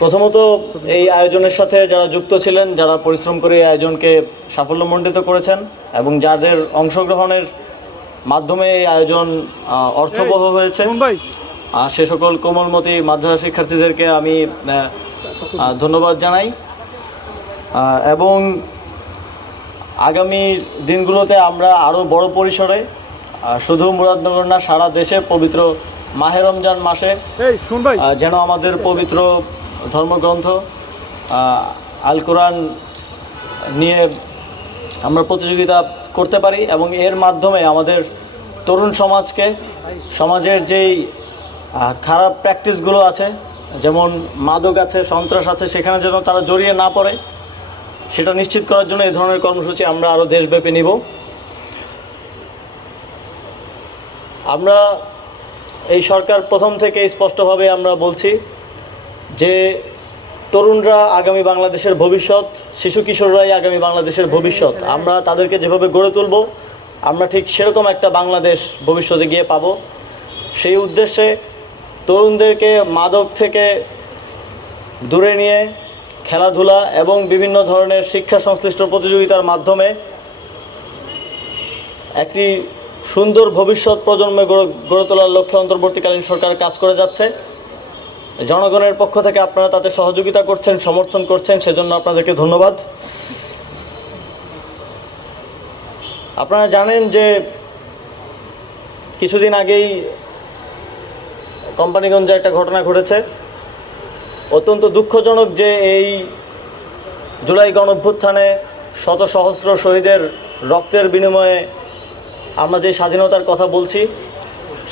প্রথমত এই আয়োজনের সাথে যারা যুক্ত ছিলেন, যারা পরিশ্রম করে এই আয়োজনকে সাফল্যমণ্ডিত করেছেন এবং যাদের অংশগ্রহণের মাধ্যমে এই আয়োজন অর্থবহ হয়েছে, সে সকল কোমলমতি মাদ্রাসা শিক্ষার্থীদেরকে আমি ধন্যবাদ জানাই। এবং আগামী দিনগুলোতে আমরা আরও বড় পরিসরে শুধু মুরাদনগর না, সারা দেশে পবিত্র মাহে রমজান মাসে যেন আমাদের পবিত্র ধর্মগ্রন্থ আল কোরআন নিয়ে আমরা প্রতিযোগিতা করতে পারি এবং এর মাধ্যমে আমাদের তরুণ সমাজকে, সমাজের যেই খারাপ প্র্যাকটিসগুলো আছে, যেমন মাদক আছে, সন্ত্রাস আছে, সেখানে যেন তারা জড়িয়ে না পড়ে, সেটা নিশ্চিত করার জন্য এই ধরনের কর্মসূচি আমরা আরও দেশব্যাপী নিব। আমরা এই সরকার প্রথম থেকে স্পষ্টভাবে আমরা বলছি যে তরুণরা আগামী বাংলাদেশের ভবিষ্যৎ, শিশু কিশোররাই আগামী বাংলাদেশের ভবিষ্যৎ। আমরা তাদেরকে যেভাবে গড়ে তুলব, আমরা ঠিক সেরকম একটা বাংলাদেশ ভবিষ্যতে গিয়ে পাব। সেই উদ্দেশ্যে তরুণদেরকে মাদক থেকে দূরে নিয়ে খেলাধুলা এবং বিভিন্ন ধরনের শিক্ষা সংশ্লিষ্ট প্রতিযোগিতার মাধ্যমে একটি সুন্দর ভবিষ্যৎ প্রজন্মে গড়ে তোলার লক্ষ্যে অন্তর্বর্তীকালীন সরকার কাজ করে যাচ্ছে। জনগণের পক্ষ থেকে আপনারা তাতে সহযোগিতা করছেন, সমর্থন করছেন, সেজন্য আপনাদেরকে ধন্যবাদ। আপনারা জানেন যে কিছুদিন আগেই কোম্পানিগঞ্জে একটা ঘটনা ঘটেছে। অত্যন্ত দুঃখজনক যে এই জুলাই গণঅভ্যুত্থানে শত সহস্র শহীদের রক্তের বিনিময়ে আমরা যে স্বাধীনতার কথা বলছি,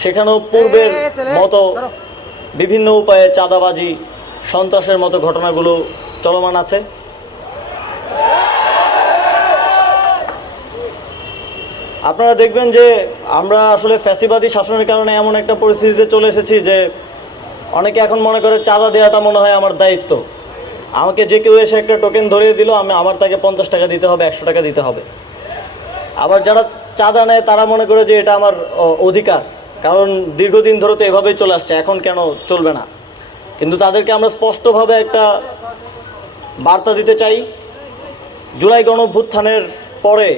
সেখানেও পূর্বের মতো বিভিন্ন উপায়ে চাঁদাবাজি, সন্ত্রাসের মতো ঘটনাগুলো চলমান আছে। আপনারা দেখবেন যে আমরা আসলে ফ্যাসিবাদী শাসনের কারণে এমন একটা পরিস্থিতিতে চলে এসেছি যে অনেকে এখন মনে করে চাঁদা দেওয়াটা মনে হয় আমার দায়িত্ব। আমাকে যে কেউ এসে একটা টোকেন ধরিয়ে দিল, আমার তাকে 50 টাকা দিতে হবে, 100 টাকা দিতে হবে। আবার যারা চাঁদা নেয় তারা মনে করে যে এটা আমার অধিকার, কারণ দীর্ঘদিন ধরে তো এভাবেই চলে আসছে, এখন কেন চলবে না। কিন্তু তাদেরকে আমরা স্পষ্টভাবে একটা বার্তা দিতে চাই, জুলাই গণঅভ্যুত্থানের পরে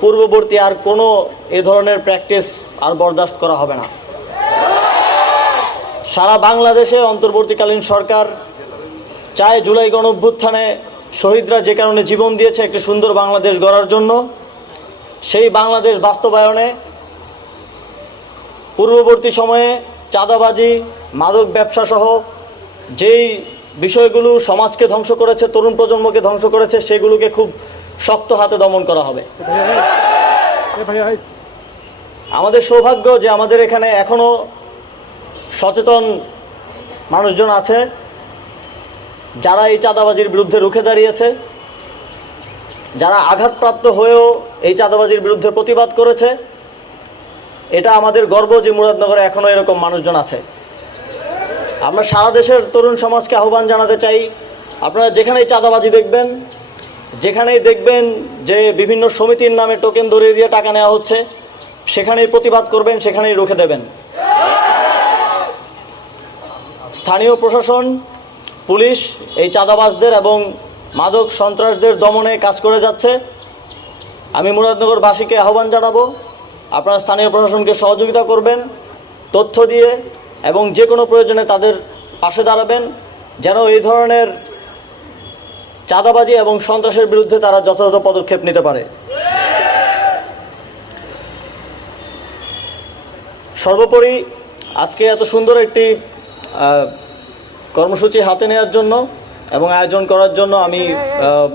পূর্ববর্তী আর কোনো এ ধরনের প্র্যাকটিস আর বরদাস্ত করা হবে না। সারা বাংলাদেশে অন্তর্বর্তীকালীন সরকার চায় জুলাই গণঅভ্যুত্থানে শহীদরা যে কারণে জীবন দিয়েছে একটি সুন্দর বাংলাদেশ গড়ার জন্য, সেই বাংলাদেশ বাস্তবায়নে পূর্ববর্তী সময়ে চাঁদাবাজি, মাদক ব্যবসা সহ যেই বিষয়গুলো সমাজকে ধ্বংস করেছে, তরুণ প্রজন্মকে ধ্বংস করেছে, সেগুলোকে খুব শক্ত হাতে দমন করা হবে। আমাদের সৌভাগ্য যে আমাদের এখানে এখনো সচেতন মানুষজন আছে যারা এই চাঁদাবাজির বিরুদ্ধে রুখে দাঁড়িয়েছে, যারা আঘাতপ্রাপ্ত হয়েও এই চাঁদাবাজির বিরুদ্ধে প্রতিবাদ করেছে। এটা আমাদের গর্ব যে মুরাদনগরে এখনও এরকম মানুষজন আছে। আমরা সারা দেশের তরুণ সমাজকে আহ্বান জানাতে চাই, আপনারা যেখানেই চাঁদাবাজি দেখবেন, যেখানেই দেখবেন যে বিভিন্ন সমিতির নামে টোকেন ধরিয়ে দিয়ে টাকা নেওয়া হচ্ছে, সেখানেই প্রতিবাদ করবেন, সেখানেই রুখে দেবেন। স্থানীয় প্রশাসন, পুলিশ এই চাঁদাবাজদের এবং মাদক সন্ত্রাসদের দমনে কাজ করে যাচ্ছে। আমি মুরাদনগরবাসীকে আহ্বান জানাবো, আপনারা স্থানীয় প্রশাসনকে সহযোগিতা করবেন তথ্য দিয়ে, এবং যে কোনো প্রয়োজনে তাদের পাশে দাঁড়াবেন যেন এই ধরনের চাঁদাবাজি এবং সন্ত্রাসের বিরুদ্ধে তারা যথাযথ পদক্ষেপ নিতে পারে। সর্বোপরি আজকে এত সুন্দর একটি কর্মসূচি হাতে নেওয়ার জন্য এবং আয়োজন করার জন্য আমি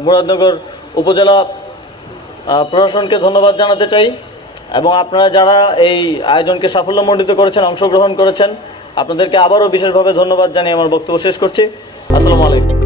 মুরাদনগর উপজেলা প্রশাসনকে ধন্যবাদ জানাতে চাই, এবং আপনারা যারা এই আয়োজনকে সাফল্যমণ্ডিত করেছেন, অংশগ্রহণ করেছেন, আপনাদেরকে আবারও বিশেষভাবে ধন্যবাদ জানিয়ে আমার বক্তব্য শেষ করছি। আসসালামু আলাইকুম।